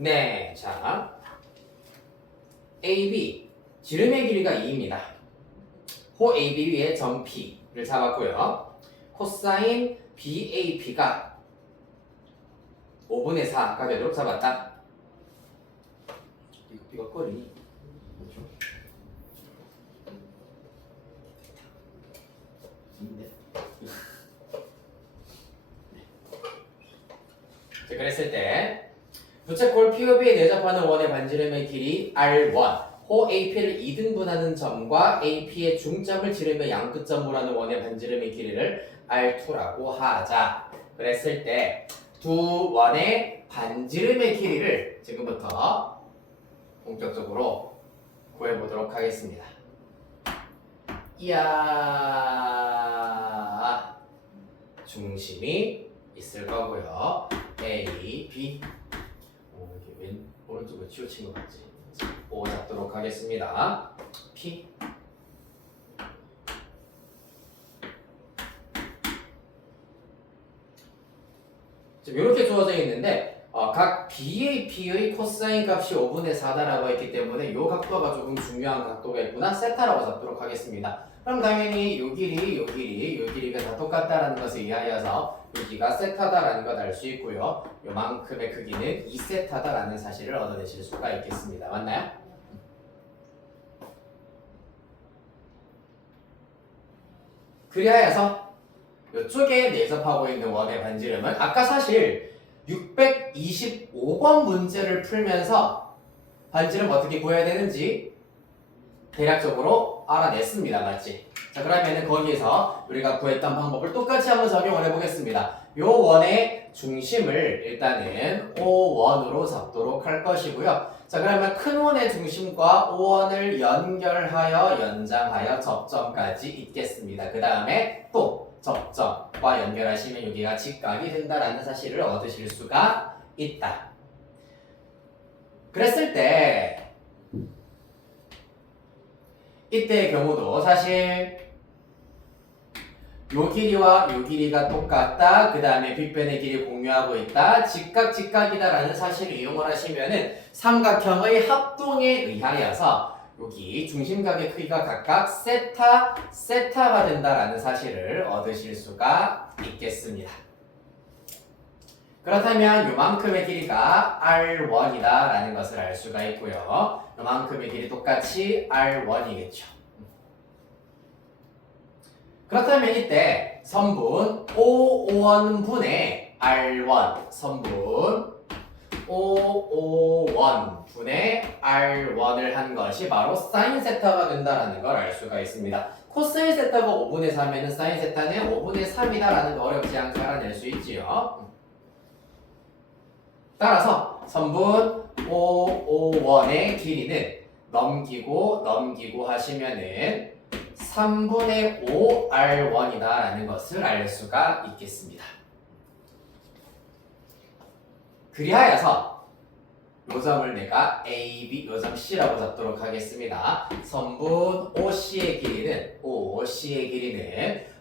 네, 자 AB 지름의 길이가 2입니다. 호 AB 위에 점 P를 잡았고요. 코사인 BAP가 5분의 4가 되도록 잡았다. 이거 꼴이니? 뭐죠? 자, 그랬을 때 부채꼴 POB에 내접하는 원의 반지름의 길이 R1, 호 AP를 2등분하는 점과 AP의 중점을 지르며 양끝점으로 하는 원의 반지름의 길이를 R2라고 하자. 그랬을 때 두 원의 반지름의 길이를 지금부터 본격적으로 구해보도록 하겠습니다. 이야, 중심이 있을 거고요. A, B. 이게 왼 오른쪽으로 치우친 것 같지? O 잡도록 하겠습니다. P. 지금 이렇게 주어져 있는데 각 BAP의 코사인 값이 5분의 4다라고 했기 때문에 이 각도가 조금 중요한 각도겠구나. 세타라고 잡도록 하겠습니다. 그럼 당연히 요 길이가 다 똑같다라는 것에 의하여서 여기가 세타다라는 걸 알 수 있고요. 요만큼의 크기는 2세타다라는 사실을 얻어내실 수가 있겠습니다. 맞나요? 그리하여서 이쪽에 내접하고 있는 원의 반지름은 아까 사실 625번 문제를 풀면서 반지름 어떻게 구해야 되는지 대략적으로 알아냈습니다. 맞지? 자, 그러면은 거기에서 우리가 구했던 방법을 똑같이 한번 적용을 해보겠습니다. 요 원의 중심을 일단은 O1으로 잡도록 할 것이고요. 자, 그러면 큰 원의 중심과 O1을 연결하여 연장하여 접점까지 있겠습니다. 그 다음에 또 접점과 연결하시면 여기가 직각이 된다라는 사실을 얻으실 수가 있다. 그랬을 때 이때의 경우도 사실 요 길이와 요 길이가 똑같다. 그 다음에 빗변의 길이 공유하고 있다. 직각이다 라는 사실을 이용을 하시면은 삼각형의 합동에 의하여서 여기 중심각의 크기가 각각 세타가 된다라는 사실을 얻으실 수가 있겠습니다. 그렇다면 요만큼의 길이가 R1이다 라는 것을 알 수가 있고요. 요만큼의 길이 똑같이 R1이겠죠. 그렇다면 이때 선분 O1분의 R1 선분 O1분의 R1을 한 것이 바로 사인 세타가 된다라는 걸 알 수가 있습니다. 코사인 세타가 5분의 4면은 사인 세타는 5분의 3이다라는 거 어렵지 않게 알아낼 수 있지요. 따라서 선분 O1의 길이는 넘기고 하시면은 3분의 5 R1이다 라는 것을 알 수가 있겠습니다. 그리하여서 요 점을 내가 A, B, 요 점 C라고 잡도록 하겠습니다. 선분 OC의 길이는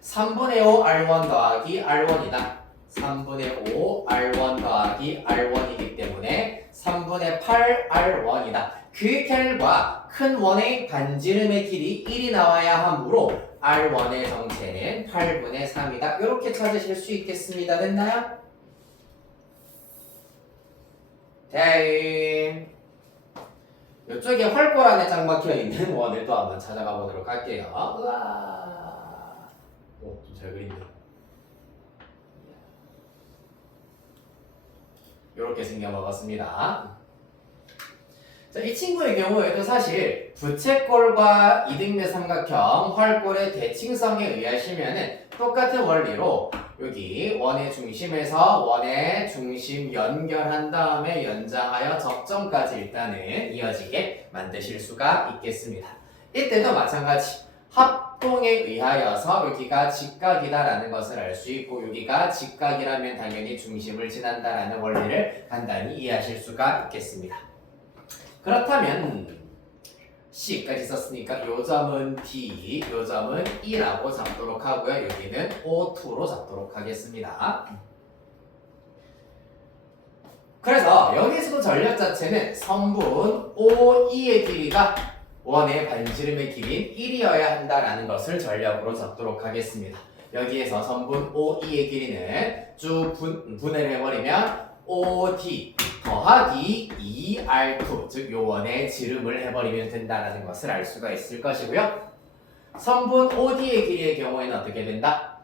3분의 5 R1 더하기 R1이다. 3분의 5 R1 더하기 R1이기 때문에 3분의 8 R1이다. 그 결과 큰 원의 반지름의 길이 1이 나와야 하므로 R1의 정체는 8분의 3이다. 이렇게 찾으실 수 있겠습니다. 됐나요? 다음 이쪽에 활골 안에 짱 박혀있는 원을 또 한번 찾아가 보도록 할게요. 우와, 좀 잘 그린다. 이렇게 생겨먹었습니다. 자, 이 친구의 경우에도 사실 부채꼴과 이등변 삼각형 활골의 대칭성에 의하시면은 똑같은 원리로 여기 원의 중심에서 원의 중심 연결한 다음에 연장하여 접점까지 일단은 이어지게 만드실 수가 있겠습니다. 이때도 마찬가지 합동에 의하여서 여기가 직각이다라는 것을 알 수 있고 여기가 직각이라면 당연히 중심을 지난다라는 원리를 간단히 이해하실 수가 있겠습니다. 그렇다면 C까지 썼으니까 요 점은 D, 요 점은 E라고 잡도록 하고요. 여기는 O2로 잡도록 하겠습니다. 그래서 여기서도 전략 자체는 선분 OE의 길이가 원의 반지름의 길이인 1이어야 한다라는 것을 전략으로 적도록 하겠습니다. 여기에서 선분 OE의 길이는 쭉 분해를 해버리면 OD 더하기 2R2 즉 요원의 지름을 해버리면 된다라는 것을 알 수가 있을 것이고요. 선분 OD의 길이의 경우에는 어떻게 된다?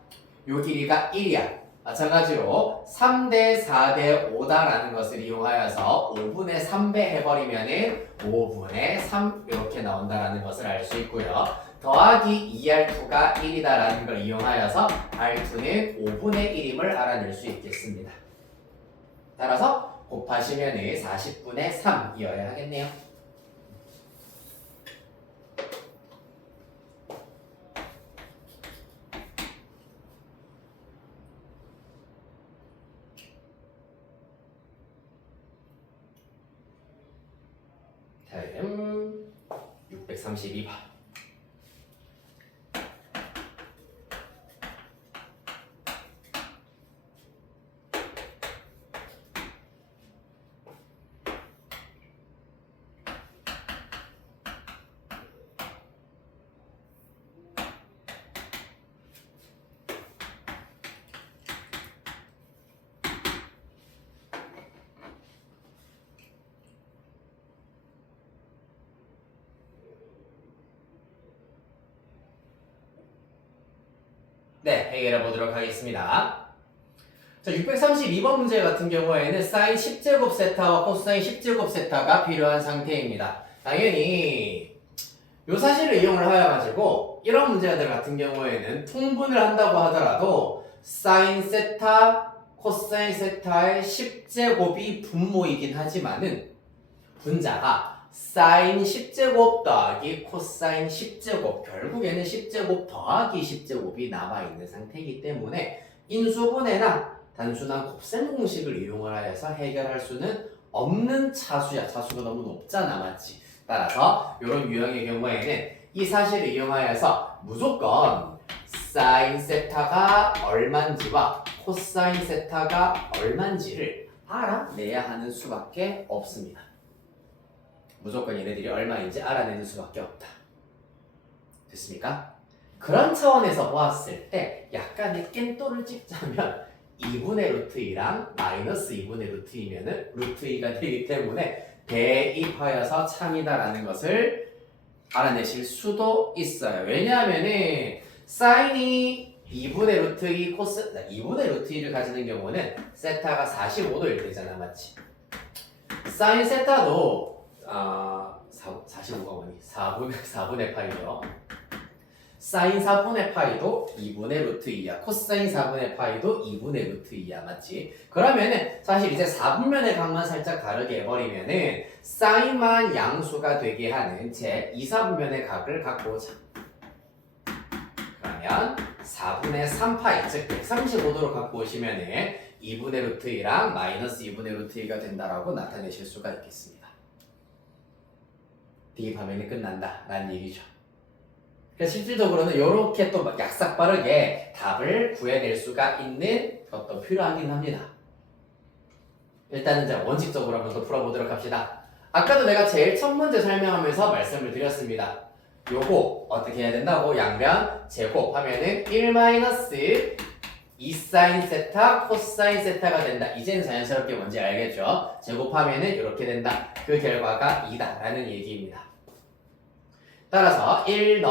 요 길이가 1이야. 마찬가지로 3대 4대 5다라는 것을 이용하여서 5분의 3배 해버리면은 5분의 3 이렇게 나온다라는 것을 알 수 있고요. 더하기 2R2가 1이다라는 걸 이용하여서 R2는 5분의 1임을 알아낼 수 있겠습니다. 따라서 곱하시면은 40분의 3이어야 하겠네요. 다음 632번. 네, 해결해 보도록 하겠습니다. 자, 632번 문제 같은 경우에는 사인 10제곱 세타와 코사인 10제곱 세타가 필요한 상태입니다. 당연히 요 사실을 이용을 하여 가지고 이런 문제들 같은 경우에는 통분을 한다고 하더라도 사인 세타, 코사인 세타의 10제곱이 분모이긴 하지만은 분자가 사인 10제곱 더하기 코사인 10제곱 결국에는 10제곱 더하기 10제곱이 남아있는 상태이기 때문에 인수분해나 단순한 곱셈 공식을 이용을 하여서 해결할 수는 없는 차수야. 차수가 너무 높잖아, 맞지? 따라서 이런 유형의 경우에는 이 사실을 이용하여서 무조건 사인 세타가 얼만지와 코사인 세타가 얼만지를 알아내야 하는 수밖에 없습니다. 무조건 얘네들이 얼마인지 알아내는 수밖에 없다. 됐습니까? 그런 차원에서 보았을 때 약간의 깬또를 찍자면 2분의 루트 2랑 마이너스 2분의 루트 2면은 루트 2가 되기 때문에 대입하여서 참이다라는 것을 알아내실 수도 있어요. 왜냐하면은 사인이 2분의 루트 2 코스 2분의 루트 2를 가지는 경우는 세타가 45도일 때잖아, 맞지? 사인 세타도 45가 뭐니? 4분의 파이죠. 사인 4분의 파이도 2분의 루트 2야. 코사인 4분의 파이도 2분의 루트 2야. 맞지? 그러면은 사실 이제 4분면의 각만 살짝 다르게 해버리면은 사인만 양수가 되게 하는 제 2, 4분면의 각을 갖고 오자. 그러면 4분의 3파이, 즉 135도로 갖고 오시면은 2분의 루트 2랑 마이너스 2분의 루트 2가 된다라고 나타내실 수가 있겠습니다. 대입하면 끝난다 라는 얘기죠. 그래서 실질적으로는 이렇게 또 약삭 빠르게 답을 구해낼 수가 있는 것도 필요하긴 합니다. 일단은 이제 원칙적으로 한번 더 풀어보도록 합시다. 아까도 내가 제일 첫 문제 설명하면서 말씀을 드렸습니다. 요거 어떻게 해야 된다고? 양변 제곱하면은 1 2사인 세타 코사인 세타가 된다. 이제는 자연스럽게 뭔지 알겠죠? 제곱하면은 이렇게 된다. 그 결과가 2다 라는 얘기입니다. 따라서 이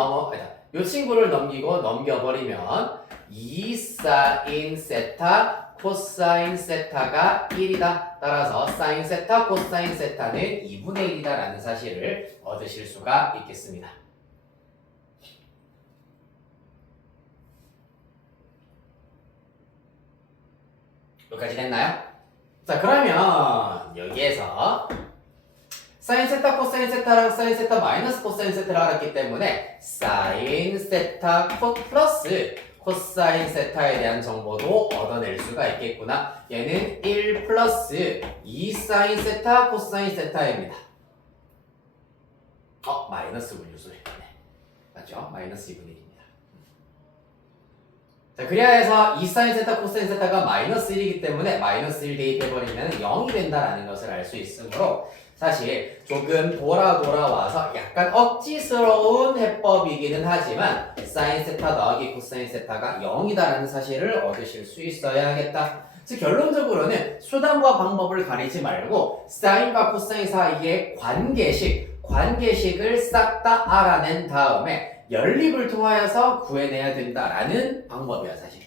친구를 넘겨버리면 2사인 세타 코사인 세타가 1이다. 따라서 사인 세타 코사인 세타는 2분의 1이다 라는 사실을 얻으실 수가 있겠습니다. 여기까지 됐나요? 자, 그러면 여기에서 사인 세타 코사인 세타랑 사인 세타 마이너스 코사인 세타를 알았기 때문에 사인 세타 플러스 코사인 세타에 대한 정보도 얻어낼 수가 있겠구나. 얘는 1 플러스 2 사인 세타 코사인 세타입니다. 마이너스 분류수. 네. 맞죠? 마이너스 2분의 1입니다. 자, 그래야 해서 2 사인 세타 코사인 세타가 마이너스 1이기 때문에 마이너스 1 대입해버리면 0이 된다라는 것을 알 수 있으므로 사실 조금 돌아와서 약간 억지스러운 해법이기는 하지만 사인 세타 더하기 코사인 세타가 0이다라는 사실을 얻으실 수 있어야겠다. 즉 결론적으로는 수단과 방법을 가리지 말고 사인과 코사인 사이의 관계식을 싹 다 알아낸 다음에 연립을 통하여서 구해내야 된다라는 방법이야 사실.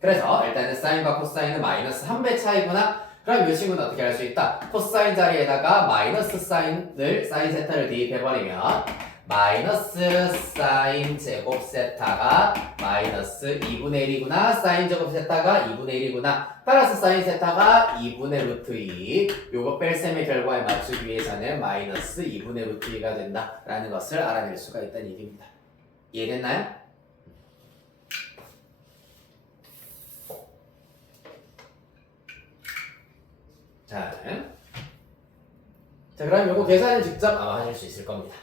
그래서 일단은 사인과 코사인은 마이너스 1배 차이구나. 그럼 이 친구는 어떻게 할 수 있다? 코사인 자리에다가 마이너스 사인 세타를 대입해버리면 마이너스 사인 제곱 세타가 마이너스 2분의 1이구나. 사인 제곱 세타가 2분의 1이구나. 따라서 사인 세타가 2분의 루트 2. 요거 뺄셈의 결과에 맞추기 위해서는 마이너스 2분의 루트 2가 된다라는 것을 알아낼 수가 있다는 얘기입니다. 이해됐나요? 자, 그럼 요거 계산은 직접 아마 하실 수 있을 겁니다.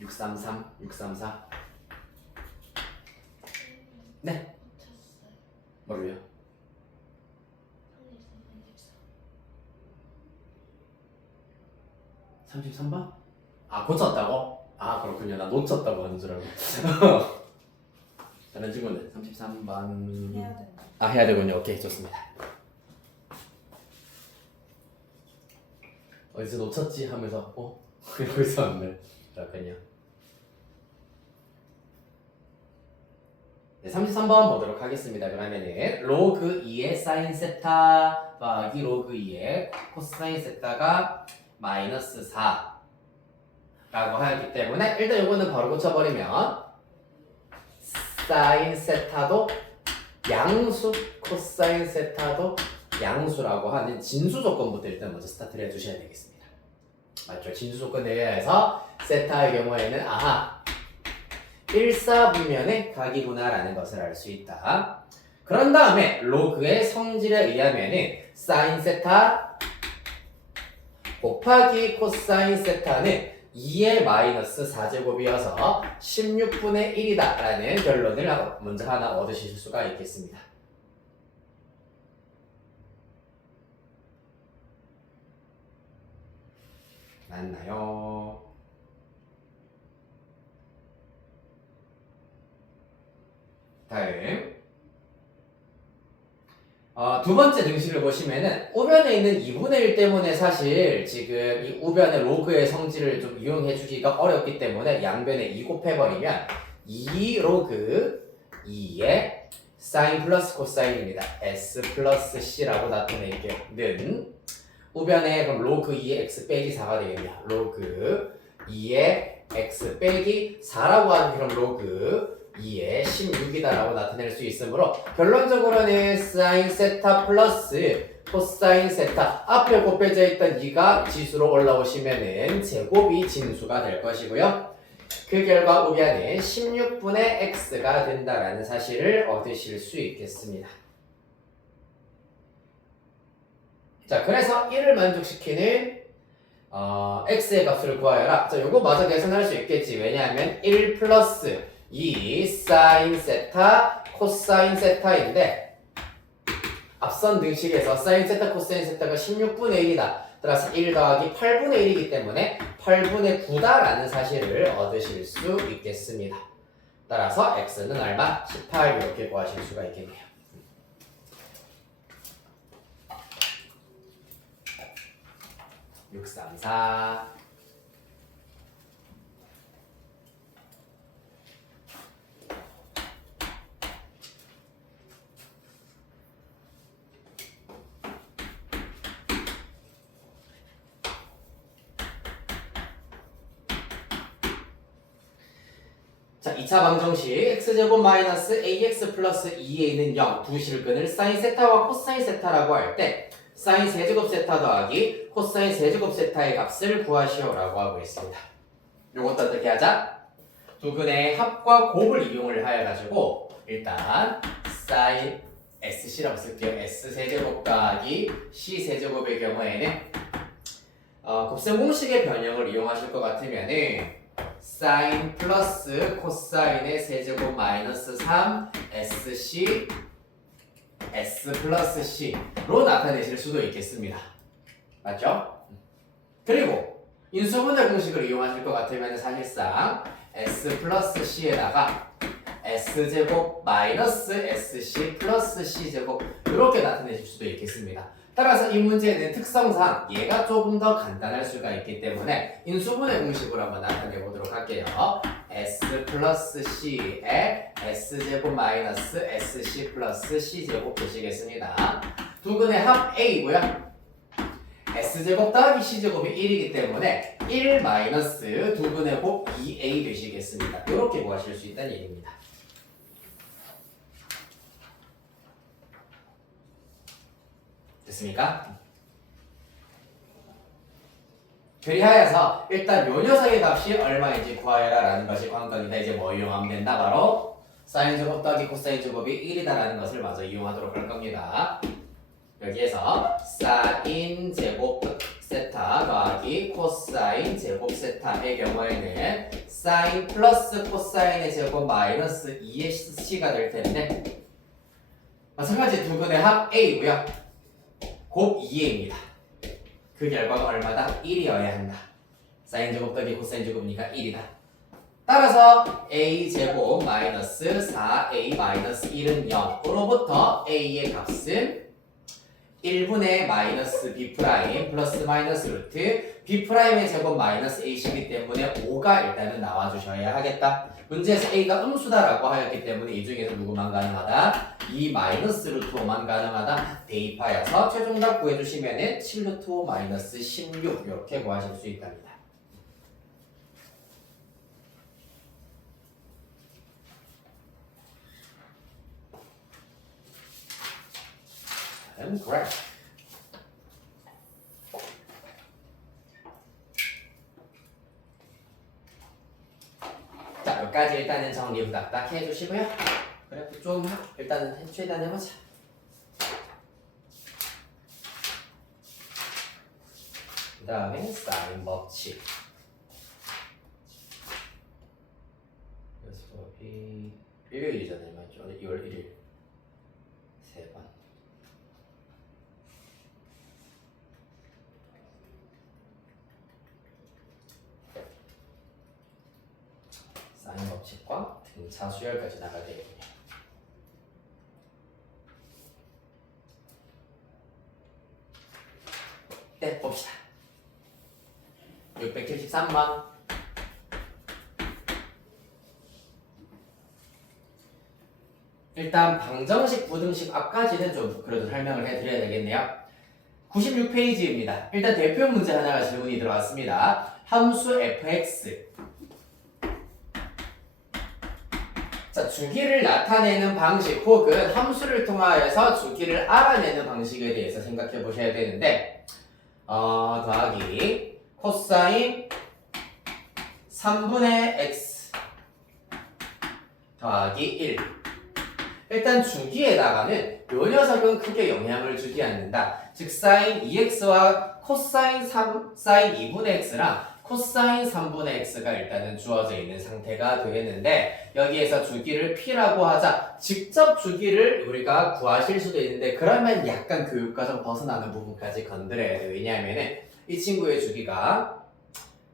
633, 634. 네. 뭐를요? 33번? 아, 고쳤다고? 아, 그렇군요. 나 놓쳤다고 하는 줄 알고. 다른 친구는 33번. 해야 되나? 아, 해야 되군요. 오케이, 좋습니다. 어디서 놓쳤지? 하면서 이러고 있었는데. 그렇군요. 네, 33번 보도록 하겠습니다. 그러면은 로그 2의 사인 세타 더하기 로그 2의 코사인 세타가 마이너스 4 라고 하기 때문에 일단 이거는 바로 고쳐버리면 사인 세타도 양수, 코사인 세타도 양수라고 하는 진수 조건부터 일단 먼저 스타트를 해주셔야 되겠습니다. 맞죠? 진수 조건에 의해서 세타의 경우에는 일사분면의 각이구나라는 것을 알 수 있다. 그런 다음에 로그의 성질에 의하면은 사인 세타 곱하기 코사인 세타는 2의 마이너스 4제곱이어서 16분의 1이다 라는 결론을 먼저 하나 얻으실 수가 있겠습니다. 맞나요? 다음 두 번째 등식을 보시면은 우변에 있는 2분의 1 때문에 사실 지금 이 우변의 로그의 성질을 좀 이용해 주기가 어렵기 때문에 양변에 2 곱해버리면 2 로그 2의 사인 플러스 코사인입니다. S 플러스 C라고 나타내는 우변에 그럼 로그 2의 x 빼기 4가 되겠네요. 로그 2의 x 빼기 4라고 하는 그럼 로그 2의 16이다라고 나타낼 수 있으므로 결론적으로는 사인 세타 플러스 코사인 세타 앞에 곱해져 있던 2가 지수로 올라오시면은 제곱이 진수가 될 것이고요. 그 결과 우변은 16분의 x가 된다라는 사실을 얻으실 수 있겠습니다. 자, 그래서 1을 만족시키는 x의 값을 구하여라. 자, 요거 마저 계산할 수 있겠지. 왜냐하면 1 플러스 2 사인 세타 코사인 세타인데 앞선 등식에서 사인 세타 코사인 세타가 16분의 1이다. 따라서 1 더하기 8분의 1이기 때문에 8분의 9다라는 사실을 얻으실 수 있겠습니다. 따라서 x는 얼마? 18 이렇게 구하실 수가 있겠네요. (634) 자, 2차 방정식 x제곱 마이너스 ax 플러스 2a는 0 두 실근을 사인 세타와 코사인 세타라고 할 때 사인 세제곱 세타 더하기 코사인 세제곱 세타의 값을 구하시오라고 하고 있습니다. 요것도 어떻게 하자? 두 근의 합과 곱을 이용을 하여가지고 일단 사인 sc라고 쓸게요. s 세제곱 더하기 c 세제곱의 경우에는 곱셈 공식의 변형을 이용하실 것 같으면은 사인 플러스 코사인의 세제곱 마이너스 3 SC S 플러스 C로 나타내실 수도 있겠습니다. 맞죠? 그리고 인수분해 공식을 이용하실 것 같으면 사실상 S 플러스 C에다가 S제곱 마이너스 SC 플러스 C제곱 이렇게 나타내실 수도 있겠습니다. 따라서 이 문제는 특성상 얘가 조금 더 간단할 수가 있기 때문에 인수분해 공식으로 한번 나타내 보도록 할게요. S 플러스 C에 S제곱 마이너스 SC 플러스 C제곱 되시겠습니다. 두 근의 합 A고요. S제곱 더하기 C제곱이 1이기 때문에 1 마이너스 두 근의 곱 2A 되시겠습니다. 이렇게 구하실 수 있다는 얘기입니다. 됐습니까? 그리하여서 일단 요 녀석의 값이 얼마인지 구하여라 라는 것이 관건이다. 이제 뭐 이용하면 된다? 바로 사인 제곱 더하기 코사인 제곱이 1이다 라는 것을 마저 이용하도록 할 겁니다. 여기에서 사인 제곱 세타 더하기 코사인 제곱 세타의 경우에는 사인 플러스 코사인의 제곱 마이너스 2의 C가 될 텐데 마찬가지 두 근의 합 A고요. 곱 2A입니다. 그 결과가 얼마다? 1이어야 한다. 사인 제곱 더하기 코사인 제곱이니까 1이다. 따라서 A제곱 마이너스 4A 마이너스 1은 0으로부터 A의 값은 1분의 마이너스 B 프라임 플러스 마이너스 루트 B 프라임의 제곱 마이너스 A이기 때문에 5가 일단은 나와주셔야 하겠다. 문제에서 A가 음수다라고 하였기 때문에 이 중에서 누구만 가능하다? 2 마이너스 루트 5만 가능하다. 대입하여서 최종답 구해주시면은 7 루트 5 마이너스 16 이렇게 구하실 수 있답니다. 그래. 자, 여기까지 일단은 정리 후닥닥 해주시고요. 그래, 좀 일단은 최대한 해보자. 그 다음에 사인 법칙. 수업이 일요일이잖아요, 맞죠? 2월 1일 3번. 사인 법칙과 등차 수열까지 나가야 되겠군요. 네, 봅시다. 673번. 일단 방정식, 부등식 앞까지는 좀 그래도 설명을 해드려야 되겠네요. 96페이지입니다. 일단 대표 문제 하나가 질문이 들어왔습니다. 함수 fx. 자, 주기를 나타내는 방식 혹은 함수를 통하여서 주기를 알아내는 방식에 대해서 생각해 보셔야 되는데 더하기 코사인 3분의 x 더하기 1. 일단 주기에다가는 요 녀석은 크게 영향을 주지 않는다. 즉 사인 2x와 코사인 2분의 x랑 코사인 3분의 x가 일단은 주어져 있는 상태가 되겠는데 여기에서 주기를 p라고 하자. 직접 주기를 우리가 구하실 수도 있는데 그러면 약간 교육과정 벗어나는 부분까지 건드려야 돼요. 왜냐하면은 이 친구의 주기가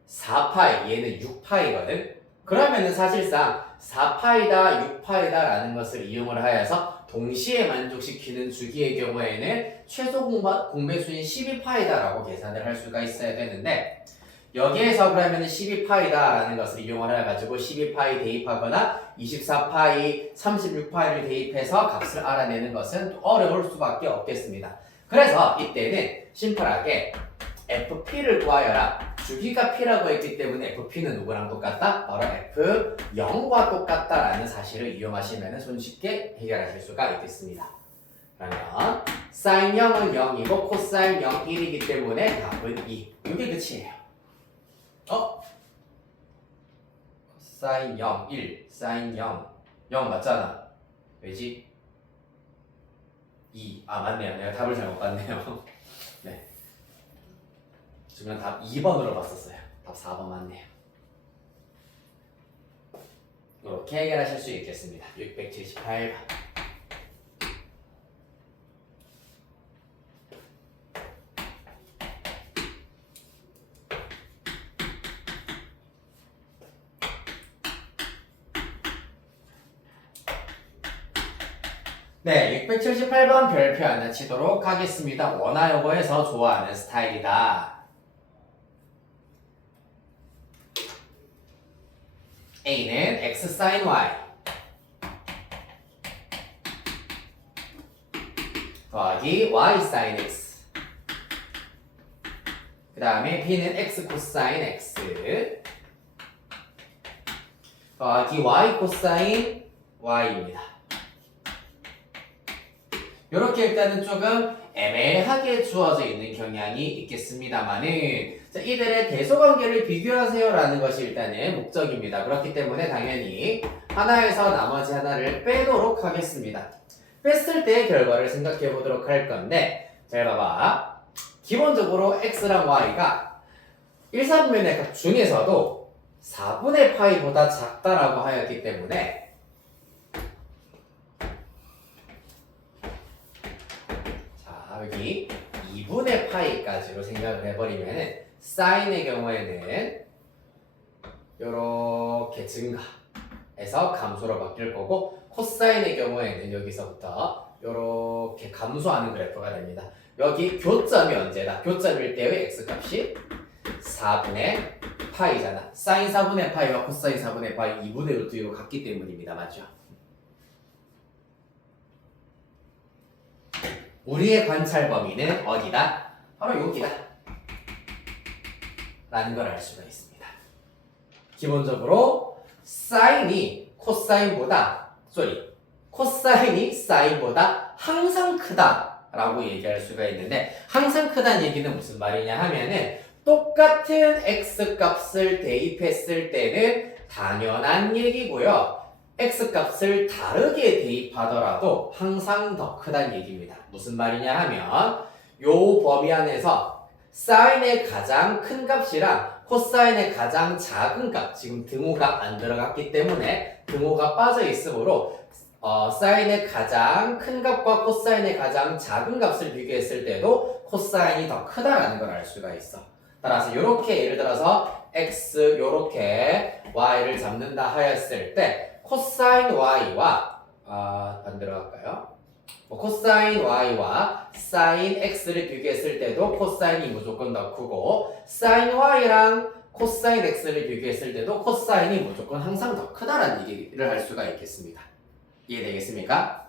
4파이, 얘는 6파이거든. 그러면은 사실상 4파이다, 6파이다 라는 것을 이용을 하여서 동시에 만족시키는 주기의 경우에는 최소 공배수인 12파이다 라고 계산을 할 수가 있어야 되는데 여기에서 그러면 12파이다 라는 것을 이용을 해가지고 12파이 대입하거나 24파이, 36파이를 대입해서 값을 알아내는 것은 또 어려울 수밖에 없겠습니다. 그래서 이때는 심플하게 FP를 구하여라. 주기가 P라고 했기 때문에 FP는 누구랑 똑같다? 바로 F0과 똑같다라는 사실을 이용하시면 손쉽게 해결하실 수가 있겠습니다. 그러면 사인 0은 0이고 코사인 0, 1이기 때문에 답은 2. 이게 끝이에요. 코사인 0, 1, 사인 0, 0 맞잖아. 왜지? 2. 아 맞네요. 내가 답을 잘못 봤네요. 네. 지금 답 2번으로 봤었어요. 답 4번 맞네요. 이렇게 해결하실 수 있겠습니다. 678번. 네, 678번 별표 하나 치도록 하겠습니다. 원하여고에서 좋아하는 스타일이다. A는 x sin y 더하기 y sin x. 그 다음에 B는 x 코사인 x 더하기 y 코사인 y입니다. 이렇게 일단은 조금 애매하게 주어져 있는 경향이 있겠습니다만은 이들의 대소관계를 비교하세요라는 것이 일단은 목적입니다. 그렇기 때문에 당연히 하나에서 나머지 하나를 빼도록 하겠습니다. 뺐을 때의 결과를 생각해 보도록 할 건데 잘 봐봐. 기본적으로 x랑 y가 1사분면의 값 중에서도 4분의 파이보다 작다라고 하였기 때문에 여기 2분의 파이까지로 생각을 해버리면 사인의 경우에는 이렇게 증가해서 감소로 바뀔 거고 코사인의 경우에는 여기서부터 이렇게 감소하는 그래프가 됩니다. 여기 교점이 언제다? 교점일 때의 x값이 4분의 파이잖아. 사인 4분의 파이와 코사인 4분의 파이 2분의 루트 2로 같기 때문입니다. 맞죠? 우리의 관찰 범위는 어디다? 바로 여기다. 라는 걸 알 수가 있습니다. 기본적으로 사인이 코사인이 사인보다 항상 크다 라고 얘기할 수가 있는데 항상 크다는 얘기는 무슨 말이냐 하면은 똑같은 x값을 대입했을 때는 당연한 얘기고요. x값을 다르게 대입하더라도 항상 더 크다는 얘기입니다. 무슨 말이냐 하면 요 범위 안에서 사인의 가장 큰 값이랑 코사인의 가장 작은 값, 지금 등호가 안 들어갔기 때문에 등호가 빠져 있으므로 사인의 가장 큰 값과 코사인의 가장 작은 값을 비교했을 때도 코사인이 더 크다라는 걸 알 수가 있어. 따라서 이렇게 예를 들어서 x 요렇게 y를 잡는다 하였을 때 코사인 y와 반대로 할까요? 코사인 y와 사인 x를 비교했을 때도 코사인이 무조건 더 크고 사인 y랑 코사인 x를 비교했을 때도 코사인이 무조건 항상 더 크다라는 얘기를 할 수가 있겠습니다. 이해되겠습니까?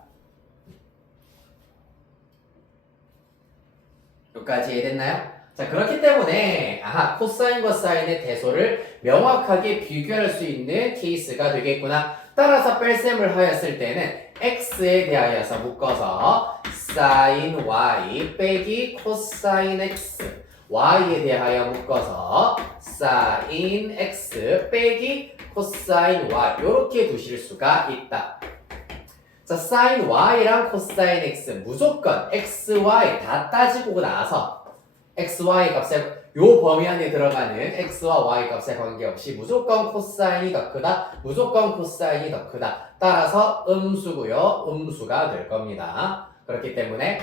여기까지 이해됐나요? 자, 그렇기 때문에 코사인과 사인의 대소를 명확하게 비교할 수 있는 케이스가 되겠구나. 따라서 뺄셈을 하였을 때는 x에 대하여서 묶어서 sin y 빼기 코사인 x, y에 대하여 묶어서 sin x 빼기 코사인 y 이렇게 두실 수가 있다. 자, sin y랑 코사인 x 무조건 x, y 다 따지고 나서 x, y 값에 요 범위 안에 들어가는 x와 y 값에 관계없이 무조건 코사인이 더 크다, 무조건 코사인이 더 크다. 따라서 음수고요. 음수가 될 겁니다. 그렇기 때문에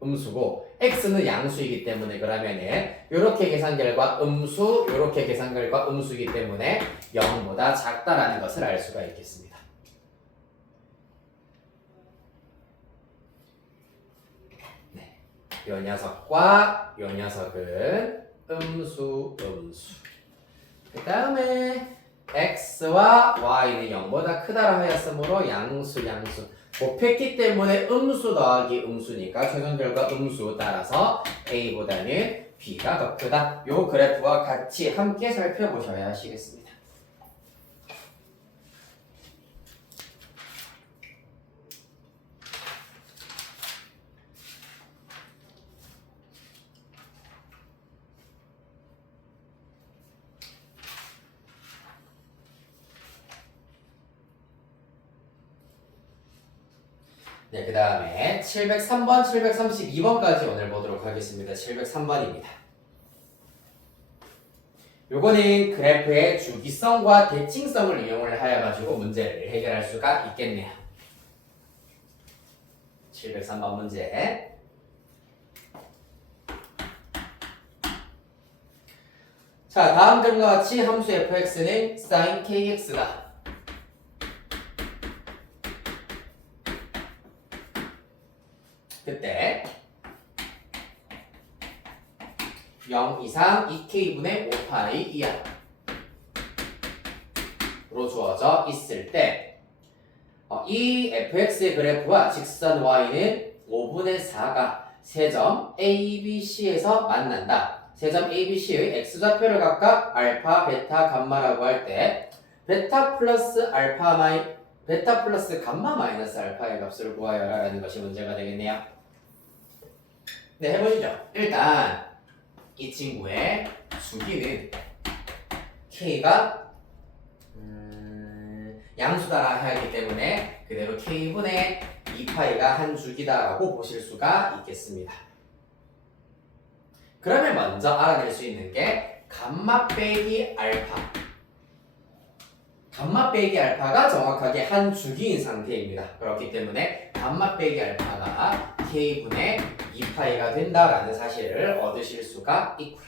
음수고 x는 양수이기 때문에 그러면은 요렇게 계산 결과 음수, 요렇게 계산 결과 음수이기 때문에 0보다 작다라는 것을 알 수가 있겠습니다. 요 녀석과 요 녀석은 음수. 그 다음에 x와 y는 0보다 크다라 하였으므로 양수. 곱했기 때문에 음수 더하기 음수니까 최종 결과 음수. 따라서 a보다는 b가 더 크다. 요 그래프와 같이 함께 살펴보셔야 하시겠습니다. 네, 그 다음에 703번, 732번까지 오늘 보도록 하겠습니다. 703번입니다. 요거는 그래프의 주기성과 대칭성을 이용을 하여 가지고 문제를 해결할 수가 있겠네요. 703번 문제. 자, 다음 점과 같이 함수 fx는 sin kx다. 그때 0 이상 2k분의 5파이 이하로 주어져 있을 때 이 fx의 그래프와 직선 y는 5분의 4가 세점 ABC에서 만난다. 세점 ABC의 x좌표를 각각 알파, 베타, 감마라고 할 때 베타 플러스 감마 마이너스 알파의 값을 구하여라 라는 것이 문제가 되겠네요. 네, 해보시죠. 일단 이 친구의 주기는 k가 양수다라 하기 때문에 그대로 k분의 2파이가 한 주기다라고 보실 수가 있겠습니다. 그러면 먼저 알아낼 수 있는 게 감마 빼기 알파. 감마 빼기 알파가 정확하게 한 주기인 상태입니다. 그렇기 때문에 감마 빼기 알파가 k분의 2파이가 된다라는 사실을 얻으실 수가 있고요.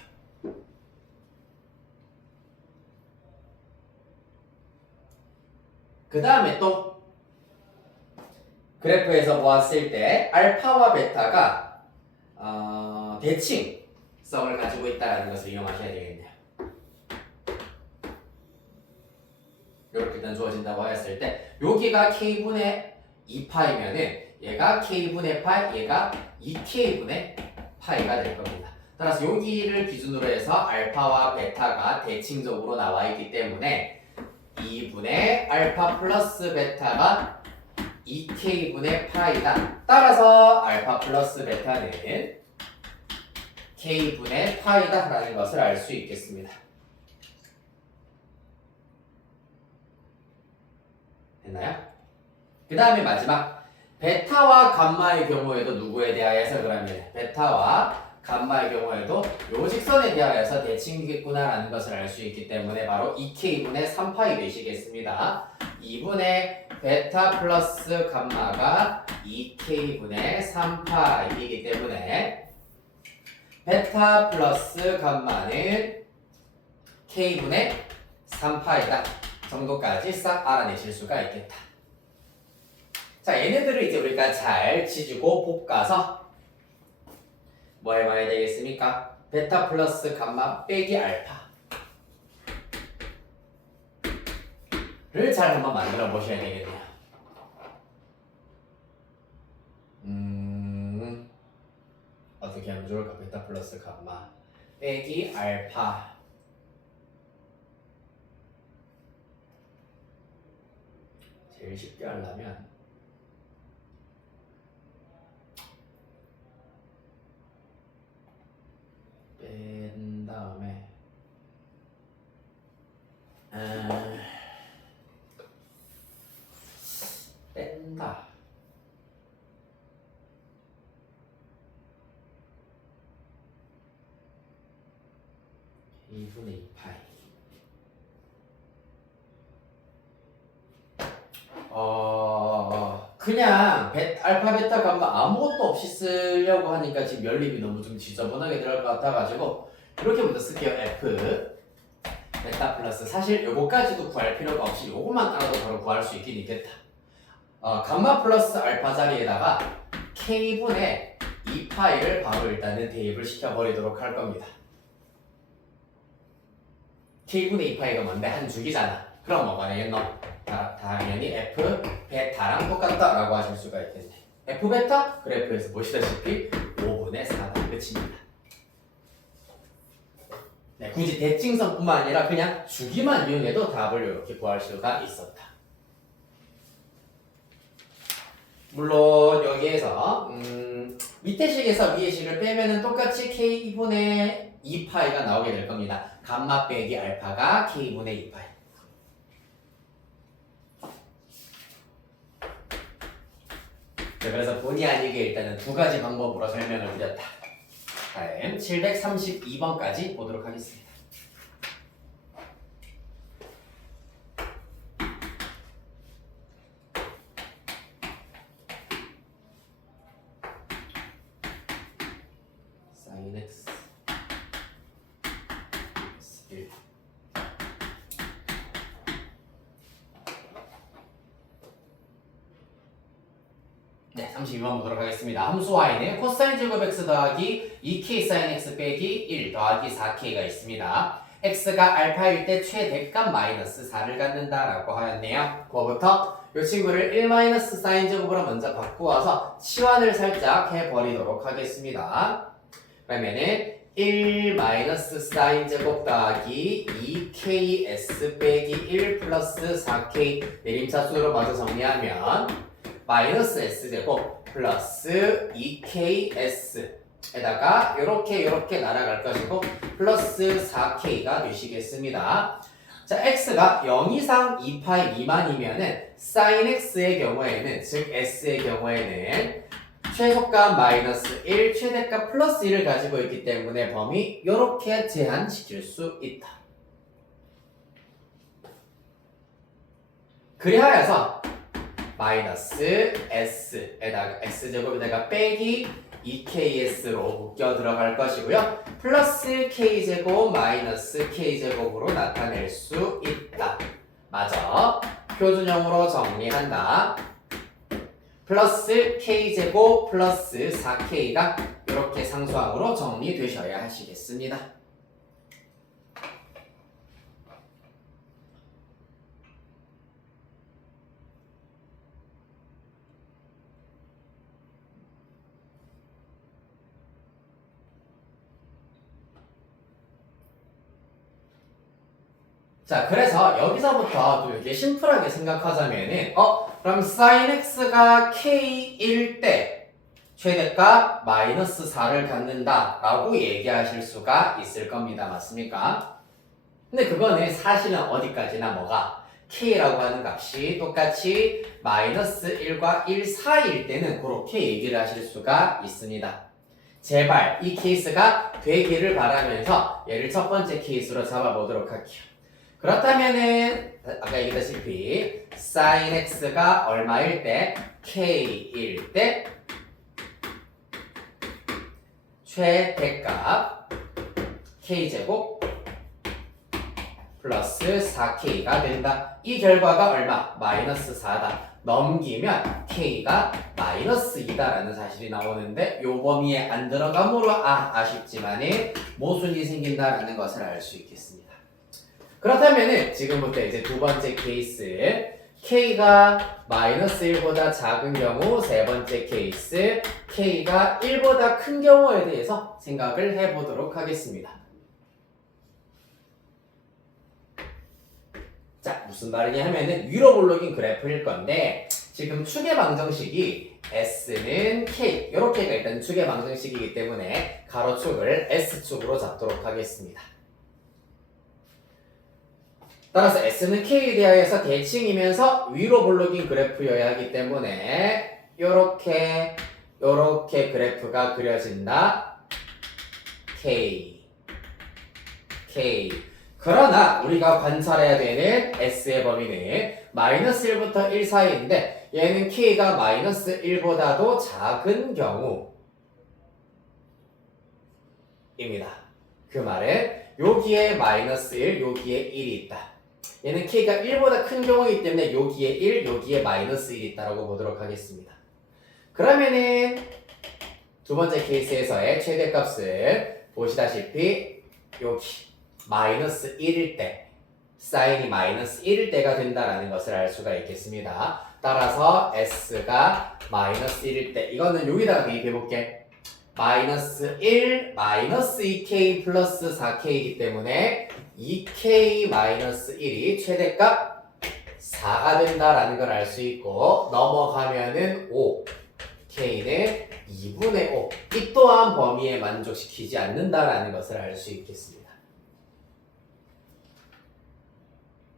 그 다음에 또 그래프에서 보았을 때 알파와 베타가 대칭성을 가지고 있다는 것을 이용하셔야 되겠네요. 이렇게 일단 주어진다고 하였을 때 여기가 k분의 2파이면은 얘가 k분의 파이, 얘가 2k분의 파이가 될 겁니다. 따라서 여기를 기준으로 해서 알파와 베타가 대칭적으로 나와 있기 때문에 2분의 알파 플러스 베타가 2k분의 파이다. 따라서 알파 플러스 베타는 k분의 파이다 라는 것을 알 수 있겠습니다. 됐나요? 그 다음에 마지막 베타와 감마의 경우에도 누구에 대하여서 그러면 베타와 감마의 경우에도 요 직선에 대하여서 대칭이겠구나라는 것을 알 수 있기 때문에 바로 2k분의 3파이 되시겠습니다. 2분의 베타 플러스 감마가 2k분의 3파이이기 때문에 베타 플러스 감마는 k분의 3파이다 정도까지 싹 알아내실 수가 있겠다. 자, 얘네들을 이제 우리가 잘 지지고 볶아서 뭐 해봐야 되겠습니까? 베타 플러스 감마 빼기 알파를 잘 한번 만들어 보셔야 되겠네요. 어떻게 하면 좋을까? 베타 플러스 감마 빼기 알파 제일 쉽게 하려면 뺀 다음에 뺀다. A분의 2파이. 그냥 알파, 베타, 감마 아무것도 없이 쓰려고 하니까 지금 연립이 너무 좀 지저분하게 들어갈 것 같아가지고 이렇게 먼저 쓸게요. F 베타 플러스 사실 요거까지도 구할 필요가 없이 요거만 알아도 바로 구할 수 있긴 있겠다. 감마 플러스 알파 자리에다가 K분의 2파이를 바로 일단은 대입을 시켜버리도록 할 겁니다. K분의 2파이가 뭔데? 한 주기잖아. 그럼 뭐가 되겠노? 당연히 F 베타랑 똑같다라고 하실 수가 있겠네. F 베타 그래프에서 보시다시피 5분의 4가 끝입니다. 네, 굳이 대칭성뿐만 아니라 그냥 주기만 이용해도 답을 이렇게 구할 수가 있었다. 물론 여기에서 밑에 식에서 위에 식을 빼면은 똑같이 K분의 2파이가 나오게 될 겁니다. 감마 빼기 알파가 K분의 2파이. 네, 그래서 본의 아니게 일단은 두 가지 방법으로 설명을 드렸다. 다음 732번까지 보도록 하겠습니다. x S1 네, 32번 보도록 하겠습니다. 함수 y는 코사인 제곱 x 더하기 2k 사인 x 빼기 1 더하기 4k가 있습니다. x가 알파일 때 최대값 마이너스 4를 갖는다라고 하였네요. 그거부터 이 친구를 1 마이너스 사인 제곱으로 먼저 바꾸어서 치환을 살짝 해버리도록 하겠습니다. 그러면은 1 마이너스 사인 제곱 더하기 2ks 빼기 1 플러스 4k 내림차순으로 먼저 정리하면 마이너스 s제곱 플러스 2ks에다가 요렇게 날아갈 것이고 플러스 4k가 되시겠습니다. 자, x가 0 이상 2파이 미만이면은 sin x의 경우에는 즉 s의 경우에는 최소값 마이너스 1, 최대값 플러스 1을 가지고 있기 때문에 범위 요렇게 제한시킬 수 있다. 그리하여서 마이너스 s에다가 x제곱에다가 빼기 2ks로 묶여 들어갈 것이고요. 플러스 k제곱 마이너스 k제곱으로 나타낼 수 있다. 맞아. 표준형으로 정리한다. 플러스 k제곱 플러스 4k가 이렇게 상수항으로 정리되셔야 하시겠습니다. 자, 그래서 여기서부터 또 이렇게 심플하게 생각하자면은 그럼 sin x가 k일 때 최대값 마이너스 4를 갖는다 라고 얘기하실 수가 있을 겁니다. 맞습니까? 근데 그거는 사실은 어디까지나 뭐가 k라고 하는 값이 똑같이 마이너스 1과 1 사이일 때는 그렇게 얘기를 하실 수가 있습니다. 제발 이 케이스가 되기를 바라면서 얘를 첫 번째 케이스로 잡아보도록 할게요. 그렇다면은 아까 얘기했다시피 sin x가 얼마일 때? k일 때 최대값 k제곱 플러스 4k가 된다. 이 결과가 얼마? 마이너스 4다. 넘기면 k가 마이너스 2다라는 사실이 나오는데 요 범위에 안 들어가므로 아쉽지만은 모순이 생긴다라는 것을 알 수 있겠습니다. 그렇다면은 지금부터 이제 두 번째 케이스 k가 마이너스 1보다 작은 경우, 세 번째 케이스 k가 1보다 큰 경우에 대해서 생각을 해보도록 하겠습니다. 자, 무슨 말이냐 하면은 위로 볼록인 그래프일 건데 지금 축의 방정식이 s는 k 이렇게가 일단 축의 방정식이기 때문에 가로축을 s축으로 잡도록 하겠습니다. 따라서 s는 k에 대하여서 대칭이면서 위로 볼록인 그래프여야 하기 때문에 요렇게 그래프가 그려진다. k 그러나 우리가 관찰해야 되는 s의 범위는 마이너스 1부터 1 사이인데 얘는 k가 마이너스 1보다도 작은 경우입니다. 그 말은 여기에 마이너스 1, 여기에 1이 있다. 얘는 k가 1보다 큰 경우이기 때문에 여기에 1, 여기에 마이너스 1이 있다라고 보도록 하겠습니다. 그러면은 두 번째 케이스에서의 최대값을 보시다시피 여기 마이너스 1일 때 사인이 마이너스 1일 때가 된다라는 것을 알 수가 있겠습니다. 따라서 s가 마이너스 1일 때 이거는 여기다가 대입해 볼게. 마이너스 1 마이너스 2k 플러스 4k이기 때문에 2k 마이너스 1이 최대값 4가 된다라는 걸 알 수 있고 넘어가면은 5 k는 2분의 5 이 또한 범위에 만족시키지 않는다라는 것을 알 수 있겠습니다.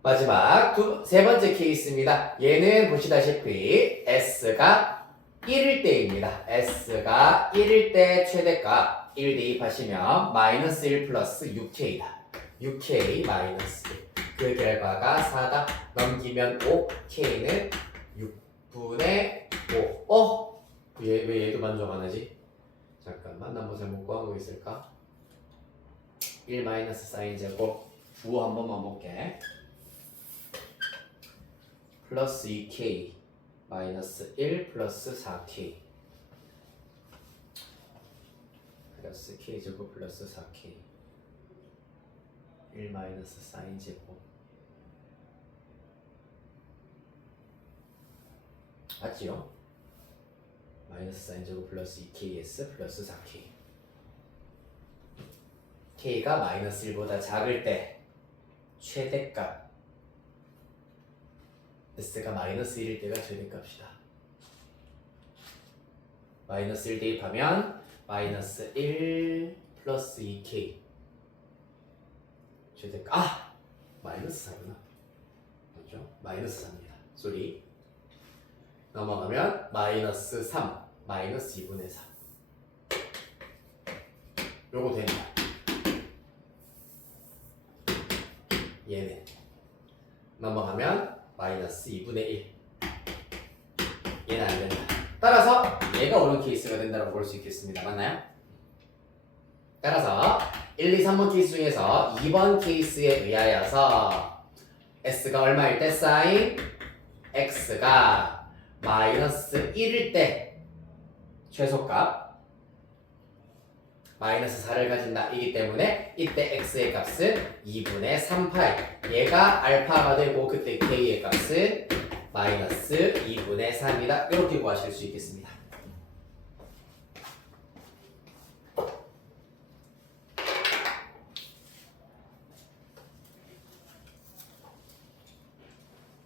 마지막 세 번째 케이스입니다. 얘는 보시다시피 s가 1일 때입니다. s가 1일 때 최대값 1 대입하시면 마이너스 1 플러스 6k다. 6k 마이너스 1. 그 결과가 4다. 넘기면 5. k는 6분의 5. 왜 얘도 만족 안 하지? 잠깐만, 나 뭐 잘못 구한 거 있을까? 1 마이너스 사인 제곱 부호 한 번만 볼게. 플러스 2k 마이너스 1 플러스 4k 플러스 k 제곱 플러스 4k 1 마이너스 사인 제곱 맞지요? 마이너스 사인 제곱 플러스 2ks 플러스 4k k가 마이너스 1보다 작을 때 최대값 s가 마이너스 1일 때가 최대값이다. 마이너스 1 대입하면 마이너스 1 플러스 2k 최대값 마이너스 4구나. 맞죠? 마이너스 4입니다. 쏘리. 넘어가면 마이너스 3 마이너스 2분의 3 요거 됩니다. 얘는 넘어가면 마이너스 2분의 1 얘는 안 된다. 따라서 얘가 옳은 케이스가 된다고 볼 수 있겠습니다. 맞나요? 따라서 1, 2, 3번 케이스 중에서 2번 케이스에 의하여서 S가 얼마일 때 사인 X가 마이너스 1일 때 최소값 마이너스 4를 가진다. 이기 때문에 이때 X의 값은 2분의 3파이 얘가 알파가 되고 그때 K의 값은 마이너스 2분의 3이다. 이렇게 구하실 수 있겠습니다.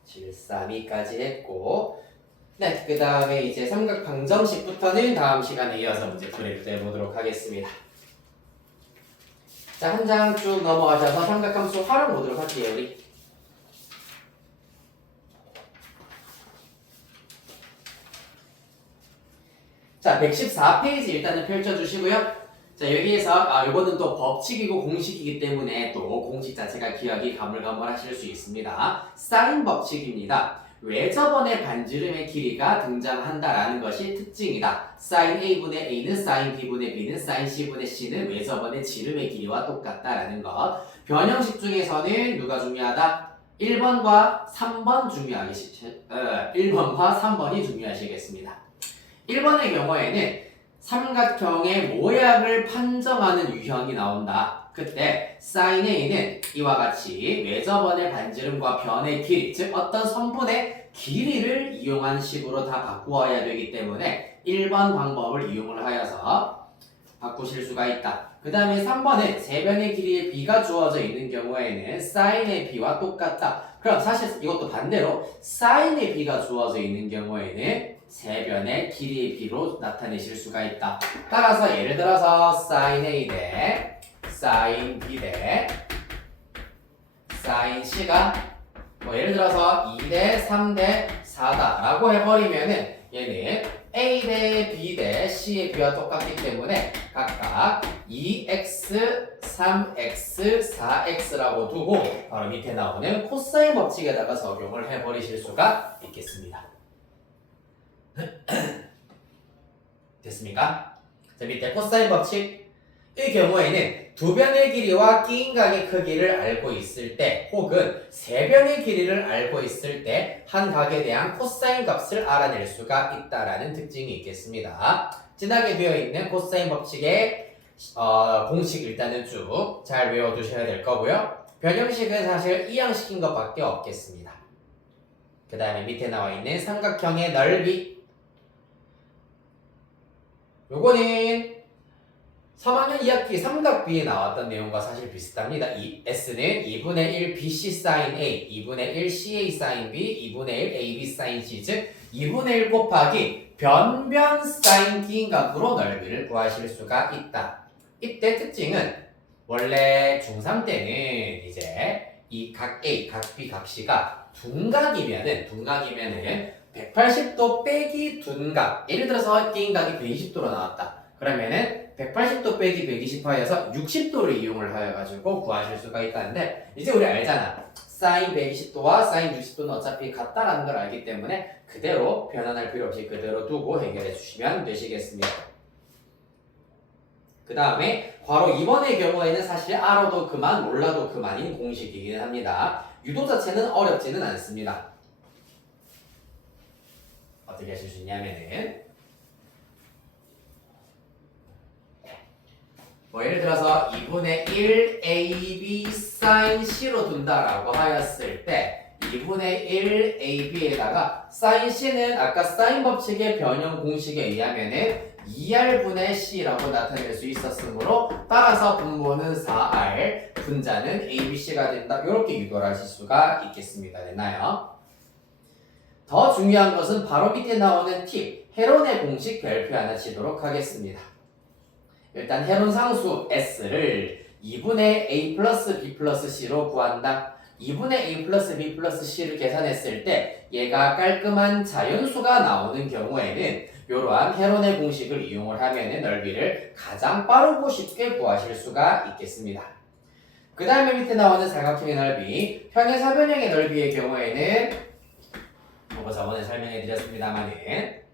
(732까지) 했고 네, 그 다음에 이제 삼각 방정식부터는 다음 시간에 이어서 문제 풀이를 해보도록 하겠습니다. 자, 한 장 쭉 넘어가셔서 삼각함수 활용 보도록 할게요, 우리. 자, 114페이지 일단은 펼쳐주시고요. 자, 여기에서 요거는 또 법칙이고 공식이기 때문에 또 공식 자체가 기억이 가물가물하실 수 있습니다. 사인 법칙입니다. 외접원의 반지름의 길이가 등장한다라는 것이 특징이다. 사인 A분의 A는 사인 B분의 B는 사인 C분의 C는 외접원의 지름의 길이와 똑같다라는 것. 변형식 중에서는 누가 중요하다? 1번과 3번 1번과 3번이 중요하시겠습니다. 1번의 경우에는 삼각형의 모양을 판정하는 유형이 나온다. 그때 sin A는 이와 같이 외접원의 반지름과 변의 길이, 즉 어떤 성분의 길이를 이용한 식으로 다 바꾸어야 되기 때문에 1번 방법을 이용을 하여서 바꾸실 수가 있다. 그 다음에 3번은 세변의 길이의 b가 주어져 있는 경우에는 sin의 b와 똑같다. 그럼 사실 이것도 반대로 sin의 b가 주어져 있는 경우에는 세변의 길이의 b로 나타내실 수가 있다. 따라서 예를 들어서 sin A 대 sin B 대 sin C가 뭐 예를 들어서 2 대 3 대 4다 라고 해버리면은 얘는 A 대 B 대 C의 B와 똑같기 때문에 각각 2x, 3x, 4x라고 두고 바로 밑에 나오는 코사인 법칙에다가 적용을 해버리실 수가 있겠습니다. 됐습니까? 자, 밑에 코사인 법칙 이 경우에는 두 변의 길이와 끼인각의 크기를 알고 있을 때 혹은 세 변의 길이를 알고 있을 때 한 각에 대한 코사인 값을 알아낼 수가 있다라는 특징이 있겠습니다. 진하게 되어 있는 코사인 법칙의 공식 일단은 쭉 잘 외워두셔야 될 거고요. 변형식은 사실 이항시킨 것밖에 없겠습니다. 그 다음에 밑에 나와 있는 삼각형의 넓이 요거는 3학년 2학기 삼각비에 나왔던 내용과 사실 비슷합니다. 이 S는 2분의 1 BC sin A, 2분의 1 CA sin B, 2분의 1 AB sin C, 즉 2분의 1 곱하기 변변 sin D인각으로 넓이를 구하실 수가 있다. 이때 특징은 원래 중3 때는 이제 이 각 A, 각 B, 각 C가 둔각이면은 180도 빼기 둔각. 예를 들어서 D인각이 120도로 나왔다. 그러면은 180도 빼기 120 하여서 60도를 이용을 하여가지고 구하실 수가 있다는데 이제 우리 알잖아. 사인 120도와 사인 60도는 어차피 같다라는 걸 알기 때문에 그대로 변환할 필요 없이 그대로 두고 해결해 주시면 되시겠습니다. 그 다음에 괄호 2번의 경우에는 사실 알아도 그만 몰라도 그만인 공식이긴 합니다. 유도 자체는 어렵지는 않습니다. 어떻게 하실 수 있냐면은 뭐 예를 들어서 2분의 1 AB sin C로 둔다라고 하였을 때 2분의 1 AB에다가 sin C는 아까 사인 법칙의 변형 공식에 의하면은 2R분의 C라고 나타낼 수 있었으므로 따라서 분모는 4R, 분자는 ABC가 된다. 이렇게 유도를 하실 수가 있겠습니다. 됐나요? 더 중요한 것은 바로 밑에 나오는 팁, 헤론의 공식 별표 하나 치도록 하겠습니다. 일단 헤론 상수 S를 2분의 A 플러스 B 플러스 C로 구한다. 2분의 A 플러스 B 플러스 C를 계산했을 때 얘가 깔끔한 자연수가 나오는 경우에는 이러한 헤론의 공식을 이용을 하면 넓이를 가장 빠르고 쉽게 구하실 수가 있겠습니다. 그 다음에 밑에 나오는 삼각형의 넓이, 평행사변형의 넓이의 경우에는 뭐 저번에 설명해 드렸습니다만은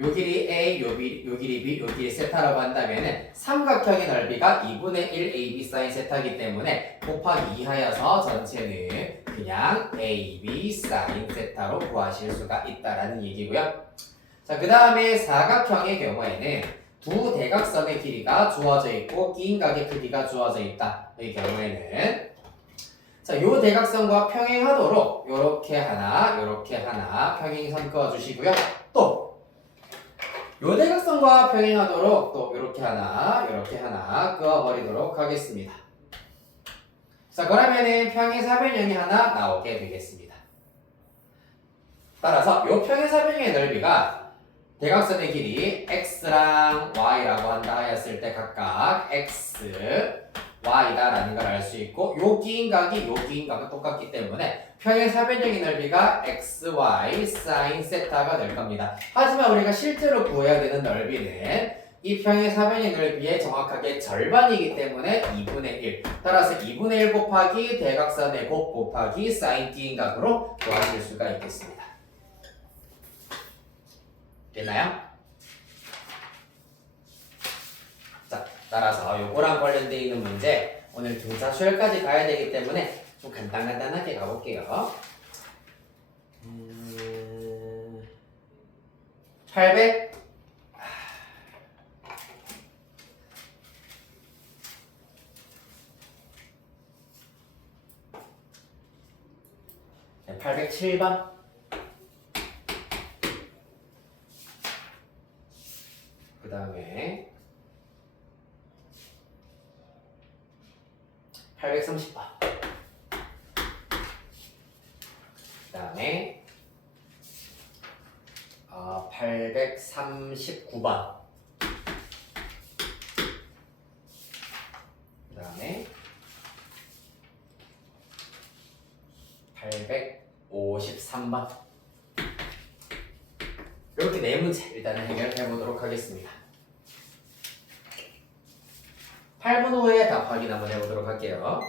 요 길이 A, 요 길이 B, 요 길이 세타라고 한다면은 삼각형의 넓이가 2분의 1 AB sin 세타이기 때문에 곱하기 2 하여서 전체는 그냥 AB sin 세타로 구하실 수가 있다라는 얘기고요. 자, 그 다음에 사각형의 경우에는 두 대각선의 길이가 주어져 있고 긴 각의 크기가 주어져 있다. 이 경우에는 자, 요 대각선과 평행하도록 요렇게 하나 평행선 그어주시고요. 또 요 대각선과 평행하도록 또 요렇게 하나 그어버리도록 하겠습니다. 자, 그러면은 평행사변형이 하나 나오게 되겠습니다. 따라서 요 평행사변형의 넓이가 대각선의 길이 x랑 y라고 한다 하였을 때 각각 x, y다라는 걸 알 수 있고 요 긴 각은 똑같기 때문에 평행사변형의 넓이가 x, y, sin 세타가 될 겁니다. 하지만 우리가 실제로 구해야 되는 넓이는 이 평행사변의 넓이의 정확하게 절반이기 때문에 2분의 1. 따라서 2분의 1 곱하기 대각선의 곱 곱하기 sin 긴 각으로 구하실 수가 있겠습니다. 됐나요? 자, 따라서 요거랑 관련되어 있는 문제 오늘 등차수열까지 가야 되기 때문에 좀 간단하게 가볼게요. 800 807번 그 다음에 830번 그 다음에 839번 그 다음에 853번 이렇게 네 문제 일단은 해결해 보도록 하겠습니다. 8분 후에 답 확인 한번 해보도록 할게요.